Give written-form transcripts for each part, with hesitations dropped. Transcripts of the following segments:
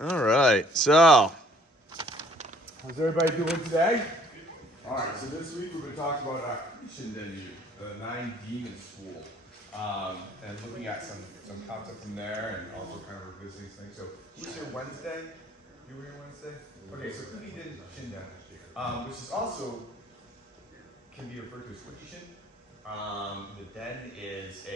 All right, so how's everybody doing today? All right, so this week we're going to talk about Shinden, the 9 Demon School, and looking at some content from there, and also kind of revisiting things. So, who was here Wednesday? You were here Wednesday. Okay, so Kuki did Shinden, which is also can be referred to as Wikishin. The den is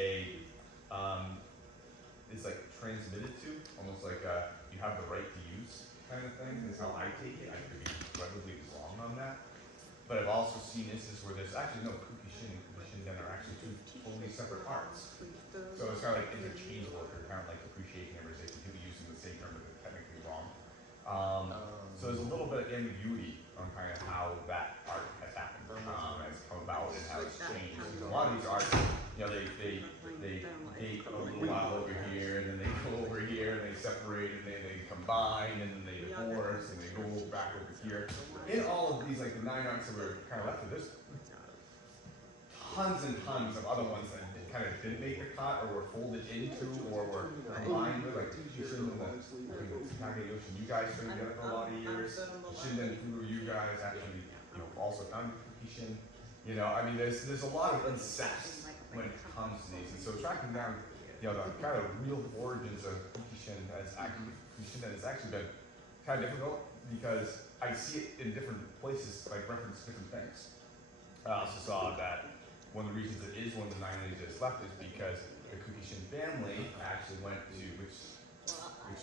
is like transmitted to, almost like you have the right to use kind of thing. That's how I take it. I could be incredibly wrong on that. But I've also seen instances where there's actually no Kukishin and Kukishinden are actually two totally separate arts. So it's kind of like interchangeable, if you're kind of like appreciating amortization, you could be using the same term but they're technically wrong. So there's a little bit of ambiguity on kind of how that art has happened, has come about and how it's changed. Because a lot of these arts, you know, they date a little while over here, and then they go over here, and they separate, and they combine, and then they divorce, and they go back over here. In all of these, like the 9 arts that were kind of left, there's tons and tons of other ones that kind of didn't make the cut, or were folded into, or were combined with, like Kukishin and the Kage-Yoshin. You guys been together for a lot of years. Shinden Furu, you guys actually, you know, also found Kukishin. You know, I mean, there's a lot of incest when it comes to these, and so tracking down, you know, the kind of real origins of Kukishin has actually been kind of difficult because I see it in different places, like reference different things. I also saw that one of the reasons it is one of the 9 lineages that's left is because the Kukishin family actually went to, which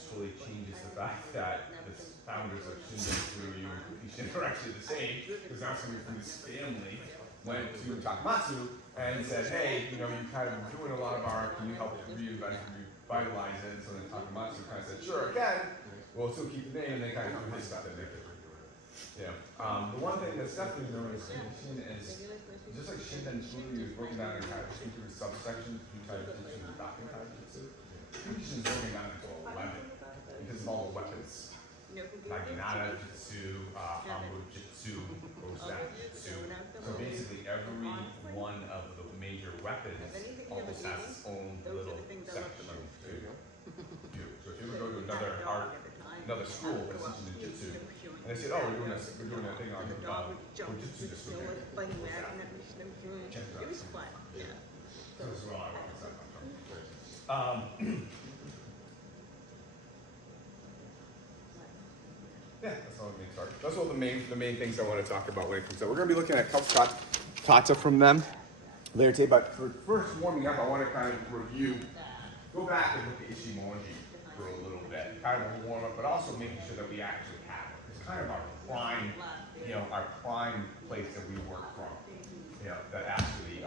totally changes the fact that the founders of Shinden Furyu and Kukishin are actually the same, because now somebody from this family went to Takamatsu and said, hey, you know, you kind of doing a lot of art, can you help reinvent and revitalize it? And so then Takamatsu kind of said, sure, again, we'll still keep the name, and they kind of do his stuff and make it. Yeah. The one thing that's definitely known as Kukishin is, just like Shinden Furyu is broken down in kind of 2 different subsections, between Taijutsu and Daken Taijutsu, Kukishin is broken down into 11 because of all the weapons. Naginata Jutsu, Hanbo Jutsu, Osaka Jutsu. So basically every one of the major weapons almost has its own little section to do. So if you ever go to another school that's teaching the Jutsu, and they said, oh, we're doing a thing on Jutsu this weekend. It was fun. Yeah. So this is where I want to yeah, that's all the main start. Those are the main things I want to talk about when it comes up. We're going to be looking at a couple kata from them later today, but for first warming up, I want to kind of go back and look at Ichimonji for a little bit, kind of a warm up, but also making sure that we actually have it. It's kind of our prime, our prime place that we work from, that actually,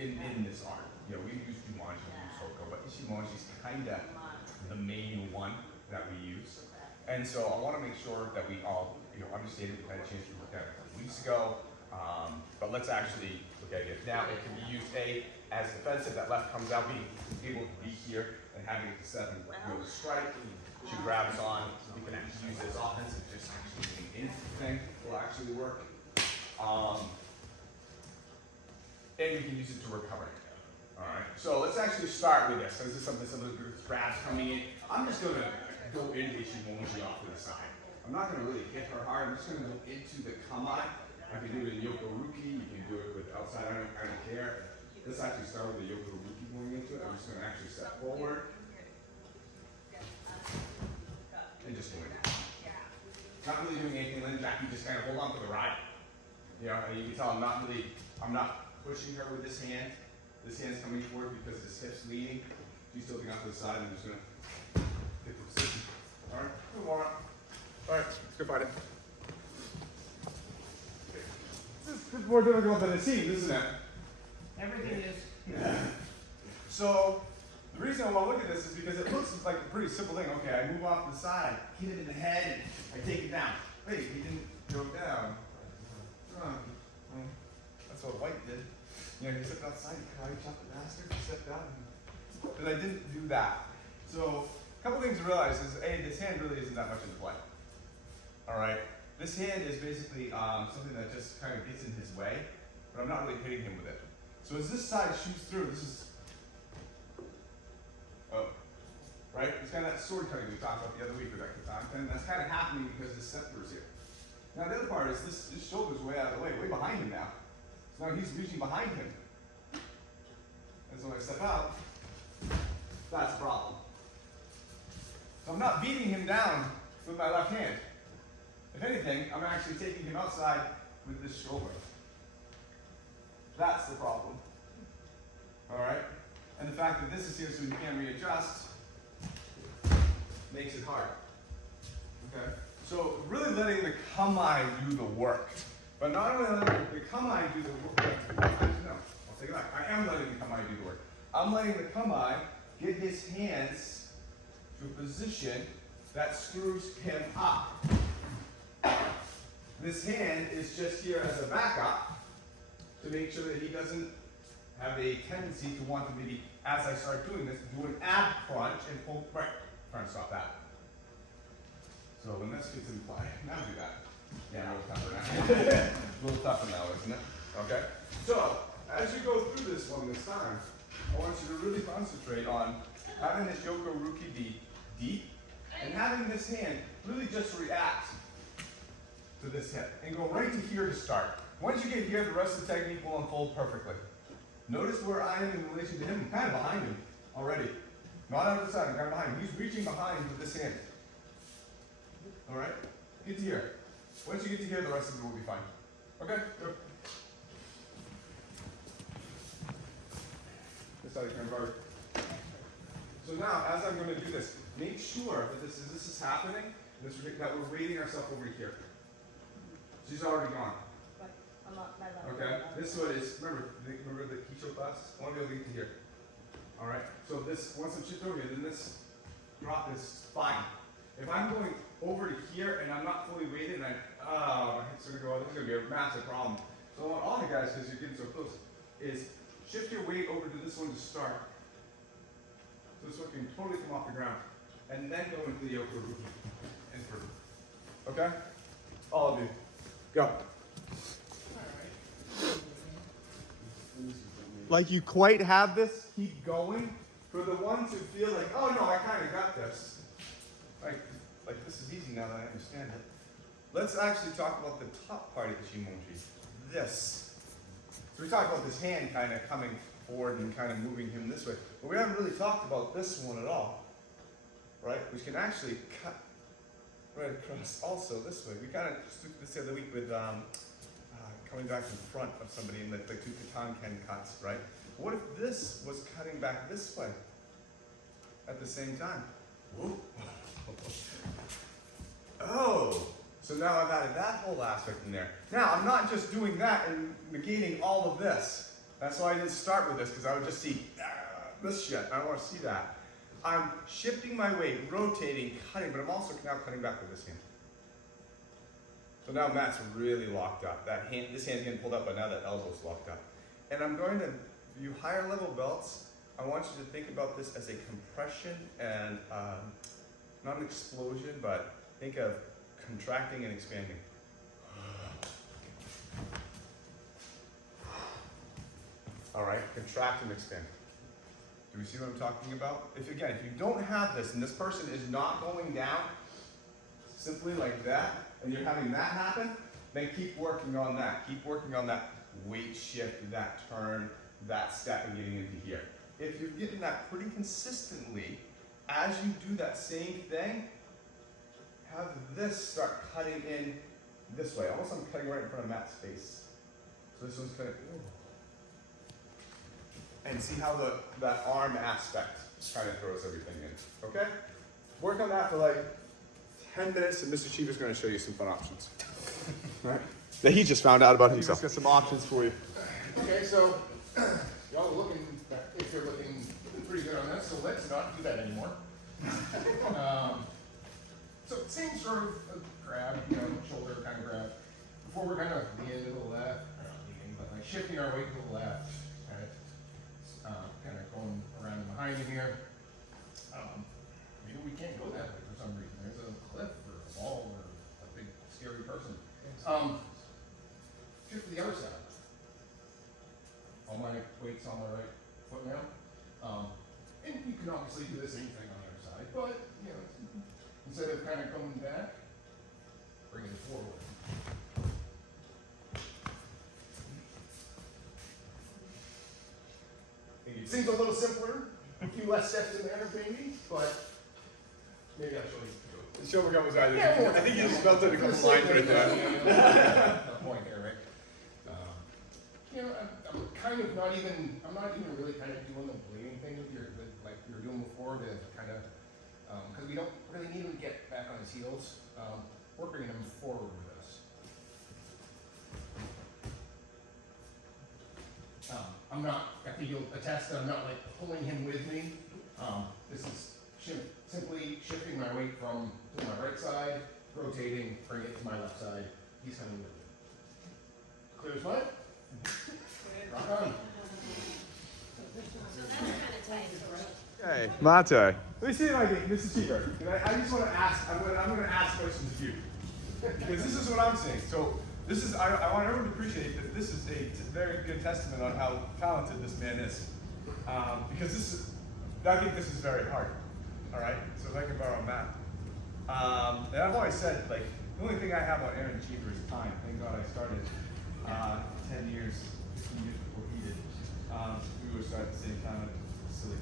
in this art. We use Jumanji, we use Hoko, but Ichimonji is kind of the main one that we use. And so I want to make sure that we all, understand it. We had a chance to look at it a couple weeks ago, but let's actually look at it now. It can be used as defensive. That left comes out, being able to be here and having the 7 strike. She grabs on. We can actually use this offensive, just actually being in thing will actually work. And we can use it to recover. All right. So let's actually start with this. So this is some of the grabs coming in. I'm just going to go into Ichimonji off to the side. I'm not going to really hit her hard. I'm just going to go into the kamai. I can do it in Yokoruki. You can do it with outside. I don't care. Let's actually start with the Yokoruki going into it. I'm just going to actually step forward and just go in. Not really doing anything. Lean back. You just kind of hold on to the ride. And you can tell I'm not pushing her with this hand. This hand's coming forward because this hip's leaning. She's tilting out to the side. I'm just going to get the position. All right, move on. All right, let's go fight it. This is more difficult than it seems, isn't it? Everything is. So, the reason I want to look at this is because it looks like a pretty simple thing. Okay, I move off to the side, hit it in the head, and I take it down. Wait, he didn't go down. That's what White did. He stepped outside, he karate chopped the bastard, he stepped down. But I didn't do that. So, a couple things to realize is, A, this hand really isn't that much into play. All right? This hand is basically something that just kind of gets in his way, but I'm not really hitting him with it. So as this side shoots through, this is, right? It's kind of that sword cutting we talked about the other week with that katana, and that's kind of happening because this scepter is here. Now the other part is this shoulder's way out of the way behind him now. So now he's reaching behind him. And so when I step out, that's a problem. So I'm not beating him down with my left hand. If anything, I'm actually taking him outside with this shoulder. That's the problem. Alright? And the fact that this is here so you can readjust makes it hard. Okay? So really letting the kamae do the work. But not only letting the kamae do the work, no, I'll take it back. I am letting the kamae do the work. I'm letting the kamae get his hands to a position that screws him up. This hand is just here as a backup to make sure that he doesn't have a tendency to want to maybe, as I start doing this, do an ab crunch and pull, right, trying to stop that. So when this gets in play, now do that. Yeah, a little tougher now. A little tougher now, isn't it? Okay? So, as you go through this one this time, I want you to really concentrate on having this Yoko Ruki be deep, and having this hand really just react to this hip, and go right to here to start. Once you get here, the rest of the technique will unfold perfectly. Notice where I am in relation to him. I'm kind of behind him already. Not out of the side, I'm kind of behind him. He's reaching behind with this hand. Alright? Get to here. Once you get to here, the rest of it will be fine. Okay? Go. This side of your guard. So now, as I'm going to do this, make sure that this is happening, that we're rating ourselves over here. She's already gone. But I'm not my left. Okay? This one is, remember the Kisho class? I want to be able to get to here. Alright? So this, once I'm shifted over here, then this drop is fine. If I'm going over to here and I'm not fully weighted and my hips are going to go, this is going to be a massive problem. So I want all the guys, because you're getting so close, is shift your weight over to this one to start. So this one can totally come off the ground. And then go into the Yoko Ruki and through. Okay? All of you. Go. Like you quite have this, keep going. For the ones who feel like, oh no, I kind of got this. Like this is easy now that I understand it. Let's actually talk about the top part of Ichimonji. This. So we talked about this hand kind of coming forward and kind of moving him this way. But we haven't really talked about this one at all. Right? Which can actually cut right across also this way. We kind of just looked at this the other week with coming back in front of somebody in the two Katanken cuts, right? What if this was cutting back this way at the same time? Whoop. Oh, so now I've added that whole aspect in there. Now, I'm not just doing that and negating all of this. That's why I didn't start with this, because I would just see this shit. I don't want to see that. I'm shifting my weight, rotating, cutting, but I'm also now cutting back with this hand. So now Matt's really locked up. That hand, this hand's getting pulled up, but now that elbow's locked up. And I'm going to view higher level belts. I want you to think about this as a compression and not an explosion, but think of contracting and expanding. All right, contract and expand. Do we see what I'm talking about? If you don't have this and this person is not going down simply like that, and you're having that happen, then keep working on that. Keep working on that weight shift, that turn, that step, and getting into here. If you're getting that pretty consistently, as you do that same thing, have this start cutting in this way. Almost I'm cutting right in front of Matt's face. So this one's kind of, and see how that arm aspect kind of throws everything in. Okay? Work on that for like 10 minutes, and Mr. Cheever's going to show you some fun options. Right? That he just found out about himself. He's got some options for you. Okay, so y'all are looking, if you're looking pretty good on that, so let's not do that anymore. So same sort of grab, shoulder kind of grab. Before we're kind of leaning to the left, or not leaning, but like shifting our weight to the left, kind of going around and behind him here. Maybe we can't go that way for some reason. There's a cliff or a wall or a big scary person. Shift to the other side. All my weight's on the right foot now. And you can obviously do the same thing on the other side. side. But, you know, instead of kind of coming back, bring it forward. It seems a little simpler, a few less steps in there, maybe, but maybe I'll show you. Show me how either. Yeah, I think you just spelled it a couple lines right there. A point there, right? You know, I'm kind of not even, I'm not even really kind of doing the bleeding thing like we were doing before to kind of, because we don't really need him to get back on his heels. We're bringing him forward with us. I'm not, I think you'll attest that I'm not like pulling him with me. This is simply shifting my weight from to my right side, rotating, bring it to my left side. He's coming with me. Clear as mud? Rock on. Hey, Mate. Let me see if I can, Mr. Cheever. I just want to ask, I'm going to ask questions of you. Because this is what I'm saying. So, this is, I want everyone to appreciate that this is a very good testament on how talented this man is. Because this is, I think this is very hard. All right? So if I can borrow a map. And I've always said, like, the only thing I have on Aaron Cheever is time. Thank God I started 10 years, 15 years before he did. We would start at the same time. It's silly.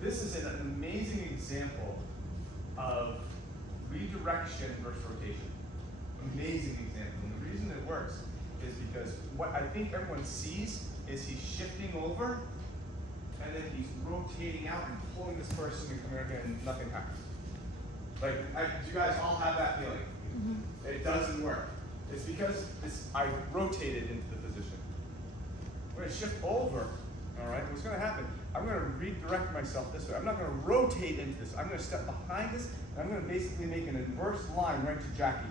This is an amazing example of redirection versus rotation. Amazing example. And the reason it works is because what I think everyone sees is he's shifting over and then he's rotating out and pulling this person and coming here and nothing happens. Like, you guys all have that feeling. Mm-hmm. It doesn't work. It's because I rotated into the position. We're going to shift over, all right? What's going to happen? I'm going to redirect myself this way. I'm not going to rotate into this. I'm going to step behind this, and I'm going to basically make an inverse line right to Jackie.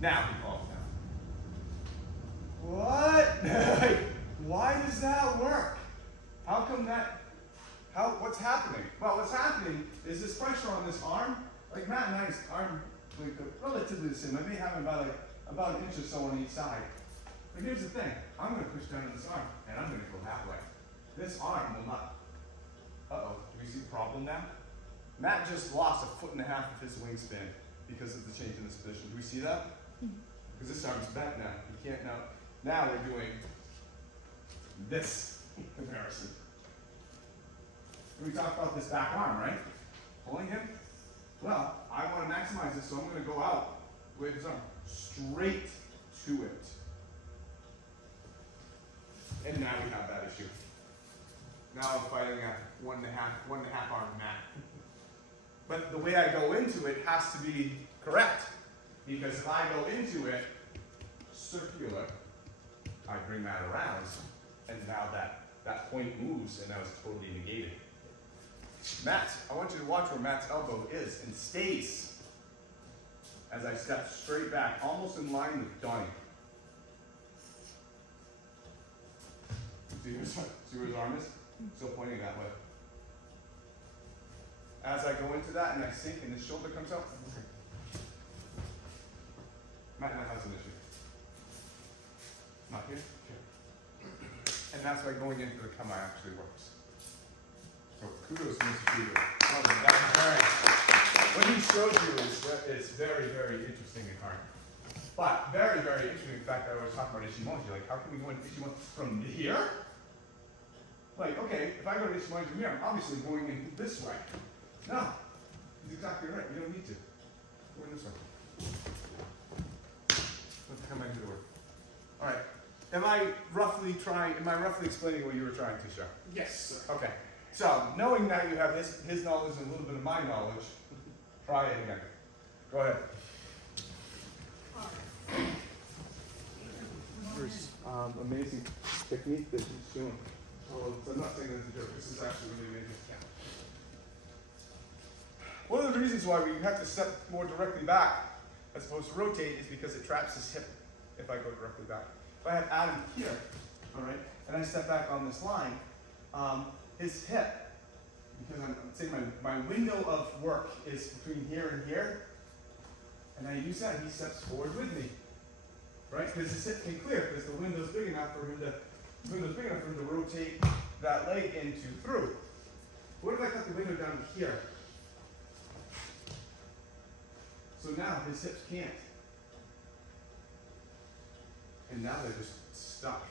Now he falls down. What? Why does that work? How come that? What's happening? Well, what's happening is this pressure on this arm. Like Matt and I's arm, like relatively the same. I may have about an inch or so on each side. But here's the thing: I'm going to push down on this arm, and I'm going to go halfway. This arm will not. Do we see the problem now? Matt just lost 1.5 feet of his wingspan because of the change in this position. Do we see that? Because this arm's bent now. You can't now. Now we're doing this comparison. We talked about this back arm, right? Pulling him. Well, I want to maximize this, so I'm going to go out with his arm straight to it. And now we have that issue. Now I'm fighting a 1.5 arm Matt. But the way I go into it has to be correct. Because if I go into it circular, I bring that around, and now that point moves, and now it's totally negated. Matt, I want you to watch where Matt's elbow is and stays as I step straight back, almost in line with Donnie. See where his arm is? Still pointing that way. As I go into that and I sink and his shoulder comes out, Matt has an issue. Not here? Here. And that's why going into the come actually works. So kudos to Mr. Cheever. What he showed you is very, very interesting and hard. But very, very interesting. In fact, I was talking about Ichimonji. Like, how can we go into Ichimonji from here? Like, okay, if I go to Ichimonji from here, I'm obviously going in this way. No, he's exactly right. You don't need to. Go in this way. Let's come back to the work. All right. Am I roughly explaining what you were trying to show? Yes, sir. Okay. So, knowing that you have his knowledge and a little bit of my knowledge, try it again. Go ahead. There's amazing technique that he's showing. Oh, so I'm not saying that's a joke. This is actually really amazing. One of the reasons why we have to step more directly back as opposed to rotate is because it traps his hip if I go directly back. If I have Adam here, all right, and I step back on this line, his hip, because I'm saying my window of work is between here and here, and I use that, he steps forward with me, right? Because his hip can clear, because the window's big enough for him to The window's big enough for him to rotate that leg into through. What if I cut the window down here? So now his hips can't. And now they're just stuck.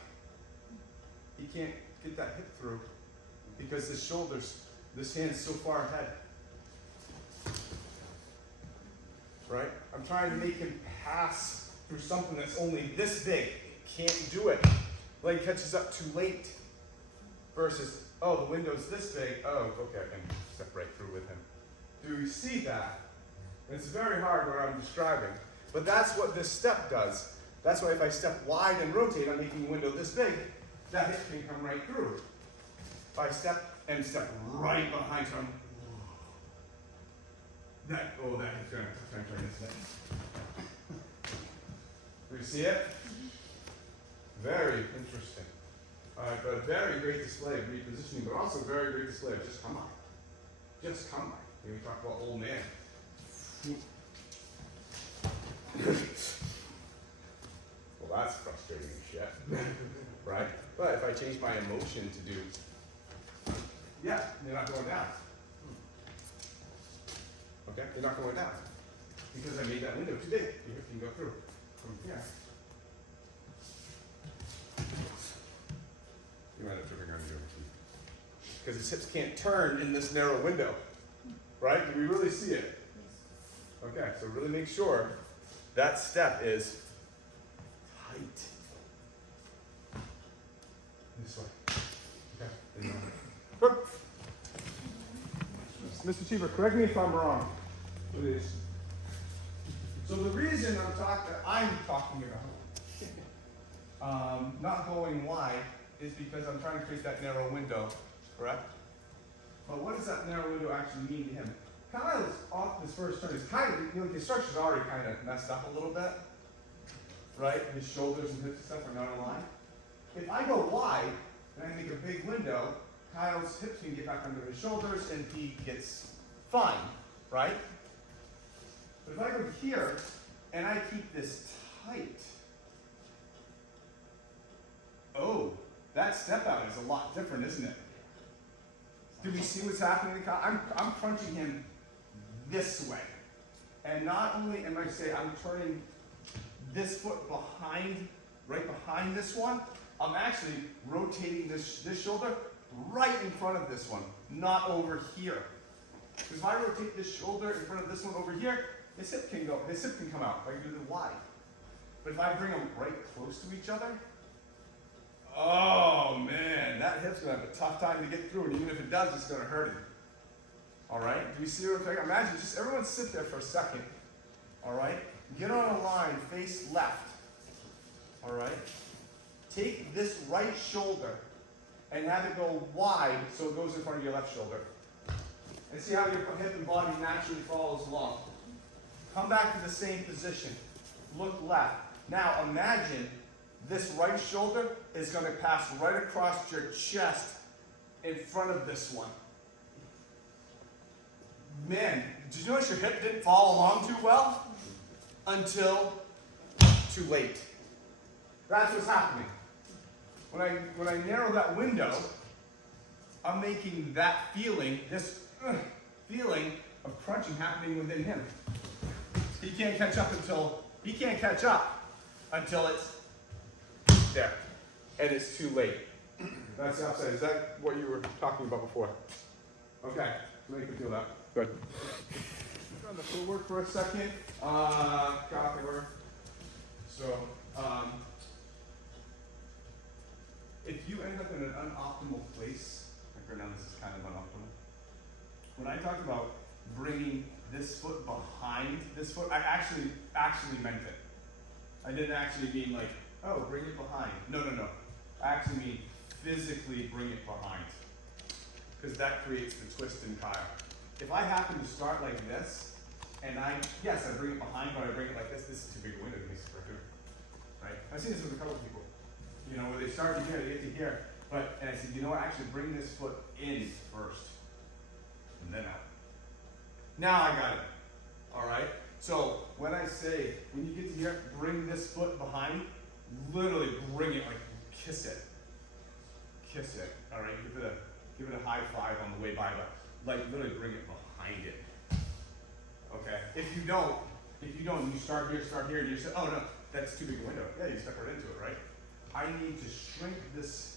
He can't get that hip through because his shoulders, this hand's so far ahead. Right? I'm trying to make him pass through something that's only this big. Can't do it. Leg catches up too late. Versus, oh, the window's this big. Oh, okay, I can step right through with him. Do you see that? It's very hard what I'm describing. But that's what this step does. That's why if I step wide and rotate, I'm making the window this big, that hip can come right through. If I step right behind him, that hip's going to turn this way. Do you see it? Very interesting. But a very great display of repositioning, but also a very great display of just come on. Just come on. When we talk about old man. Well, that's frustrating as shit. Right? But if I change my emotion to do, yeah, they're not going down. Okay? They're not going down. Because I made that window too big. You can go through from here. You might have tripping on your because his hips can't turn in this narrow window. Right? Do we really see it? Okay, so really make sure that step is tight. This way. Okay. Mr. Cheever, correct me if I'm wrong, please. So the reason I'm talking about not going wide is because I'm trying to create that narrow window, correct? But what does that narrow window actually mean to him? Kyle's off this first turn. He's kind of, his structure's already kind of messed up a little bit, right? His shoulders and hips and stuff are not aligned. If I go wide and I make a big window, Kyle's hips can get back under his shoulders and he gets fine, right? But if I go here and I keep this tight, oh, that step out is a lot different, isn't it? Do we see what's happening? I'm crunching him this way. And not only am I saying I'm turning this foot behind, right behind this one, I'm actually rotating this shoulder right in front of this one, not over here. Because if I rotate this shoulder in front of this one over here, his hip can come out. I can do it wide. But if I bring them right close to each other, oh man, that hip's gonna have a tough time to get through, and even if it does, it's gonna hurt him. All right, do you see what I'm saying? Imagine, just everyone sit there for a second. All right, get on a line, face left. All right, take this right shoulder and have it go wide so it goes in front of your left shoulder. And see how your hip and body naturally follows along. Come back to the same position. Look left. Now imagine this right shoulder is going to pass right across your chest in front of this one. Man, did you notice your hip didn't follow along too well? Until too late. That's what's happening. When I narrow that window, I'm making that feeling, this feeling of crunching happening within him. He can't catch up until it's there, and it's too late. That's the upside. Is that what you were talking about before? Okay, make me feel that. Good. On the footwork for a second. Counter. So, if you end up in an unoptimal place, like right now this is kind of unoptimal. When I talked about bringing this foot behind this foot, I actually meant it. I didn't actually mean like, oh, bring it behind. No. I actually mean physically bring it behind. Because that creates the twist in Kyle. If I happen to start like this, and I bring it behind, but I bring it like this is too big a window to be super good. Right? I've seen this with a couple of people. You know, where they start to here, they get to here. And I said, you know what, actually bring this foot in first. And then out. Now I got it. Alright? So when I say, when you get to here, bring this foot behind, literally bring it, like kiss it. kiss it. All right, give it a high five on the way by, but like literally bring it behind it. Okay. If you don't, you start here, and you say, oh no, that's too big a window. Yeah, you step right into it, right? I need to shrink this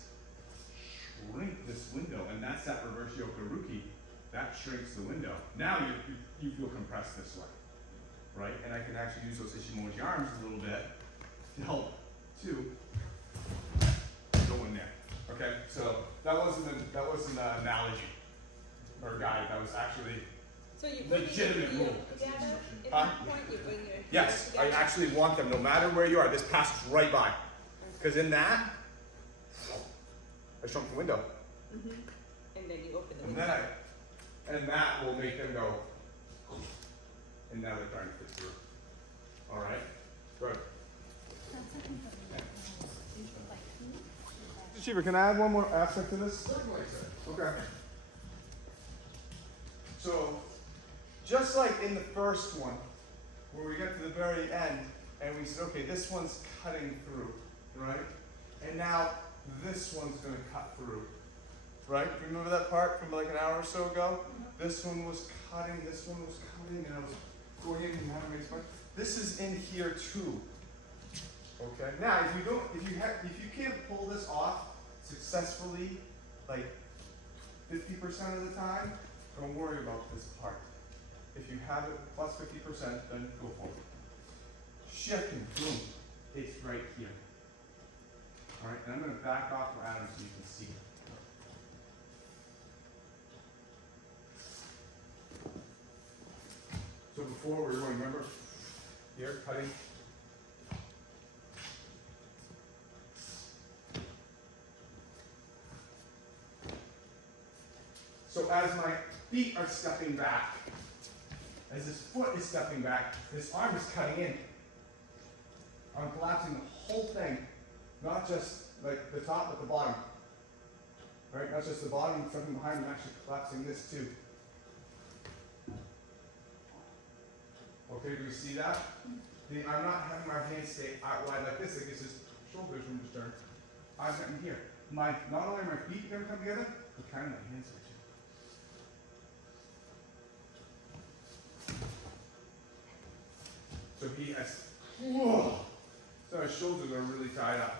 window, and that's that reverse yokoruki. That shrinks the window. Now you feel compressed this way, right? And I can actually use those Ichimonji arms a little bit to help to go in there. Okay, so that wasn't an analogy or a guide. That was actually So you bring legitimate your rule. together at Huh? that point, you bring your Yes, I together. actually want them, no matter where you are, this passes right by. Because in that, I shrunk the window. Mm-hmm. And then you open the And window. then and that will make them go, and now they're trying to fit through. All right, good. Cheever, can I add one more aspect to this? Certainly, sir. Okay. So, just like in the first one, where we get to the very end, and we said, okay, this one's cutting through, right? And now this one's going to cut through, right? Remember that part from like an hour or so ago? This one was cutting, and I was going in and having to This is in here too. Okay. Now, if you can't pull this off successfully, like 50% of the time, don't worry about this part. If you have it plus 50%, then go for it. Shifting, boom, it's right here. All right, and I'm going to back off for Adam so you can see. So before we were going, remember, here, cutting. So as my feet are stepping back, as this foot is stepping back, this arm is cutting in. I'm collapsing the whole thing, not just like the top but the bottom. Right? Not just the bottom, stepping behind, I'm actually collapsing this too. Okay, do we see that? I'm not having my hands stay out wide like this, like this is shoulders from the stern. I'm getting here. Not only are my feet going to come together, but kind of my hands are too. So he has, whoa. So his shoulders are really tied up.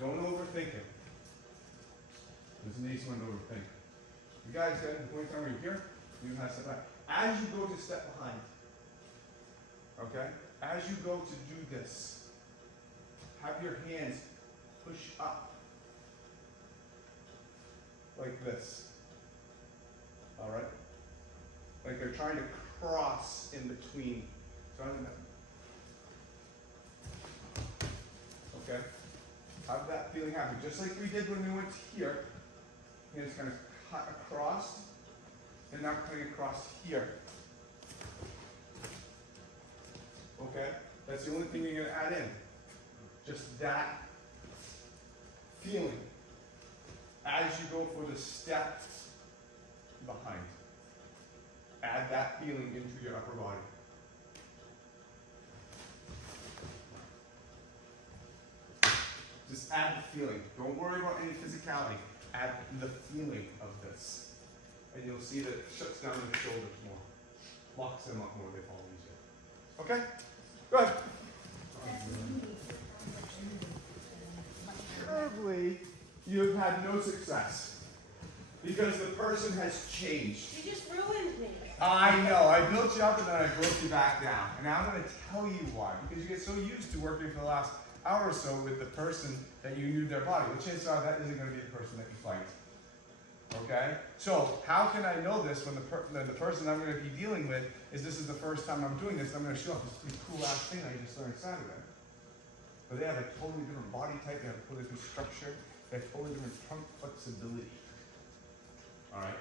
Don't overthink it. There's an easy one to overthink. You guys get the point where you're here, you have to step back. As you go to step behind, okay? As you go to do this, have your hands push up like this. All right? Like they're trying to cross in between. So okay? Have that feeling happen. Just like we did when we went here. Hands kind of cut across, and now cutting across here. Okay? That's the only thing you're going to add in. Just that feeling as you go for the step behind. Add that feeling into your upper body. Just add the feeling. Don't worry about any physicality. Add the feeling of this. And you'll see that it shuts down the shoulders more. Locks them up more, they fall easier. Okay? Good. Thirdly, you have had no success. Because the person has changed. You just ruined me. I know. I built you up and then I broke you back down. And now I'm going to tell you why. Because you get so used to working for the last hour or so with the person that you knew their body. Well, chances are that isn't going to be the person that you fight. Okay? So, how can I know this when the person I'm going to be dealing with is this is the first time I'm doing this, and I'm going to show off this pretty cool ass thing I just learned Saturday. But they have a totally different body type, they have a totally different structure, they have totally different trunk flexibility. Alright?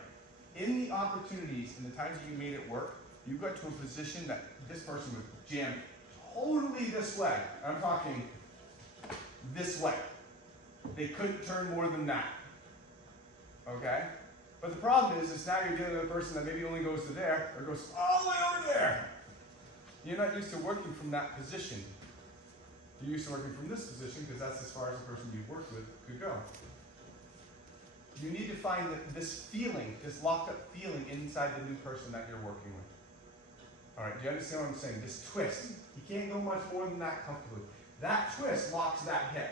In the opportunities and the times that you made it work, you got to a position that this person was jammed totally this way. I'm talking this way. They couldn't turn more than that. Okay? But the problem is now you're dealing with a person that maybe only goes to there, or goes all the way over there. You're not used to working from that position. You're used to working from this position, because that's as far as the person you've worked with could go. You need to find this feeling, this locked up feeling inside the new person that you're working with. All right, do you understand what I'm saying? This twist, you can't go much more than that comfortably. That twist locks that hip.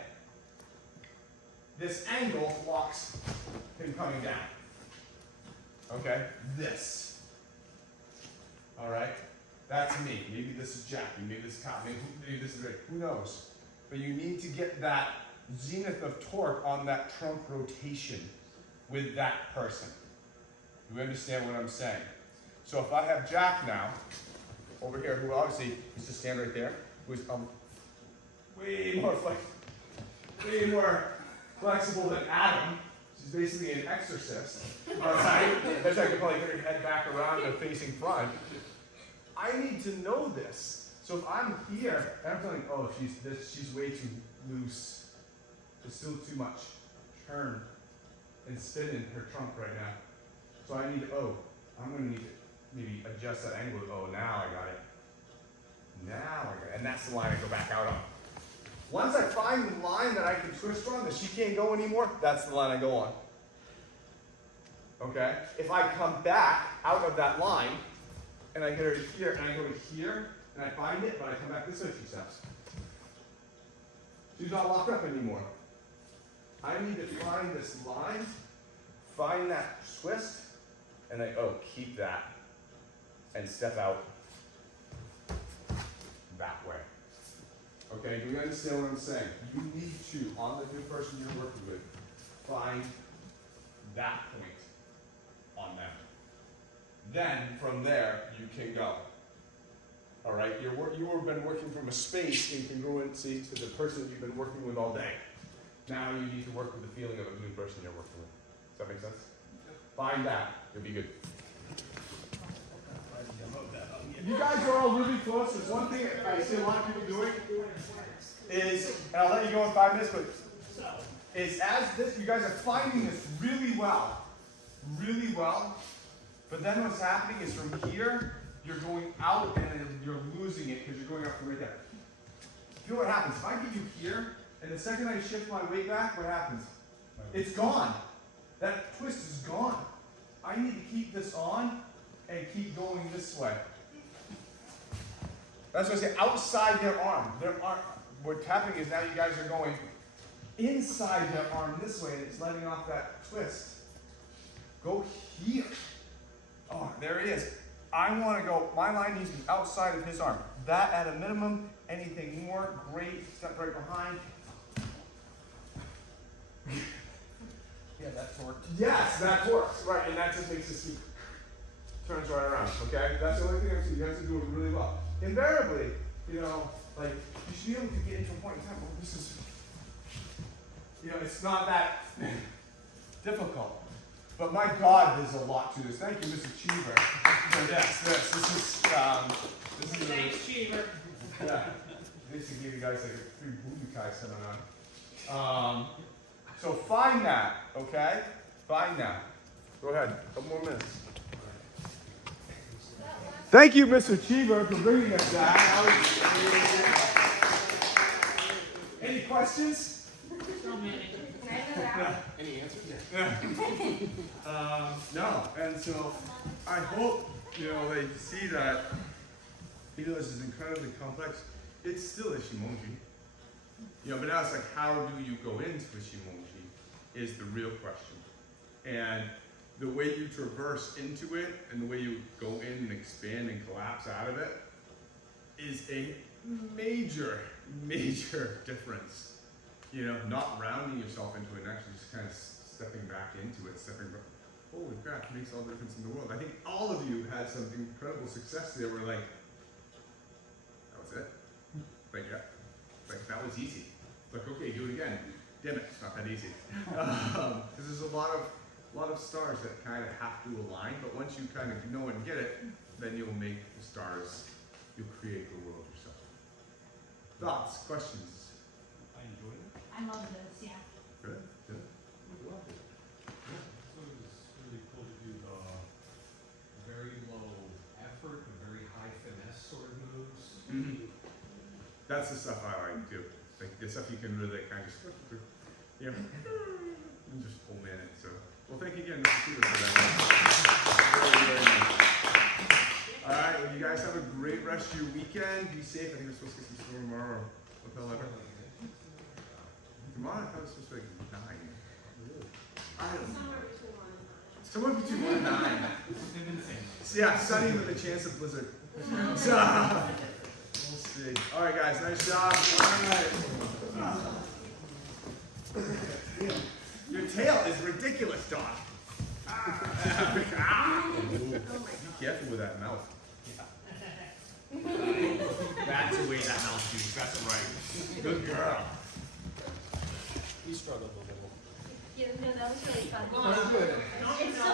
This angle locks him coming down. Okay? This. All right? That's me. Maybe this is Jackie. Maybe this is Kyle. Maybe this is Rick. Who knows? But you need to get that zenith of torque on that trunk rotation with that person. Do you understand what I'm saying? So if I have Jack now, over here, who obviously is to stand right there, who's way more flexible than Adam. She's basically an exorcist. All right? That's why I could probably get her head back around and facing front. I need to know this. So if I'm here, and I'm feeling, oh, she's way too loose. There's still too much turn and spin in her trunk right now. So I need to, I'm going to need to maybe adjust that angle. Oh, now I got it. Now I got it. And that's the line I go back out on. Once I find the line that I can twist on, that she can't go anymore, that's the line I go on. Okay? If I come back out of that line, and I get her to here, and I go to here, and I find it, but I come back this way a few steps. She's not locked up anymore. I need to find this line, find that twist, and I, keep that, and step out that way. Okay, do you understand what I'm saying? You need to, on the new person you're working with, find that point on them. Then, from there, you can go. All right, you have been working from a space in congruency to the person you've been working with all day. Now you need to work with the feeling of a new person you're working with. Does that make sense? Find that. You'll be good. You guys are all really close. There's one thing I see a lot of people doing is, and I'll let you go in 5 minutes, but is as this, you guys are finding this really well. But then what's happening is from here, you're going out and you're losing it because you're going up from right there. Feel what happens. If I get you here, and the second I shift my weight back, what happens? It's gone. That twist is gone. I need to keep this on and keep going this way. That's what I say, outside their arm. What's happening is now you guys are going inside their arm this way, and it's letting off that twist. Go here. Oh, there he is. I want to go, my line needs to be outside of his arm. That at a minimum, anything more, great. Step right behind. Yeah, that worked. Yes, that works. Right, and that just makes this turns right around. Okay? That's the only thing I'm saying. You guys are doing really well. Invariably, you should be able to get into a point in time where this is, it's not that difficult. But my God, there's a lot to this. Thank you, Mr. Cheever. Yes, this is Thanks, Cheever. yeah. Basically give you guys like a free booty tie seminar. So find that, okay? Find that. Go ahead. A couple more minutes. Thank you, Mr. Cheever, for bringing us that. Any questions? So many. Any answers? No. And so I hope, they see that, this is incredibly complex. It's still Ichimonji. But now it's like, how do you go into Ichimonji is the real question. And the way you traverse into it and the way you go in and expand and collapse out of it is a major, major difference. Not rounding yourself into it and actually just kind of stepping back into it, holy crap, it makes all the difference in the world. I think all of you had some incredible success there where that was it. That was easy. Okay, do it again. Damn it, it's not that easy. Because there's a lot of stars that kind of have to align, but once you kind of know and get it, then you'll make the stars, you'll create the world yourself. Thoughts, questions? I enjoyed it. I love this, yeah. Good. Loved it. Yeah. So it was really cool to do the very low effort, but very high finesse sort of moves. Mm-hmm. That's the stuff I like too. Like the stuff you can really kind of, and just pull in it. So, well, thank you again, Mr. Cheever, for that. Very, very nice. All right, well, you guys have a great rest of your weekend. Be safe. I think we're supposed to get some snow tomorrow. What the hell ever. Tomorrow, I thought it was supposed to be like 9. I don't know. Somewhere between 1 and 9. Yeah, sunny with a chance of blizzard. So, we'll see. All right, guys, nice job. All right. Your tail is ridiculous, dog. Be careful with that mouth. That's the way that mouth shoots. That's right. Good girl. We struggled a little. Yeah, no, that was really fun. Oh, good. It's so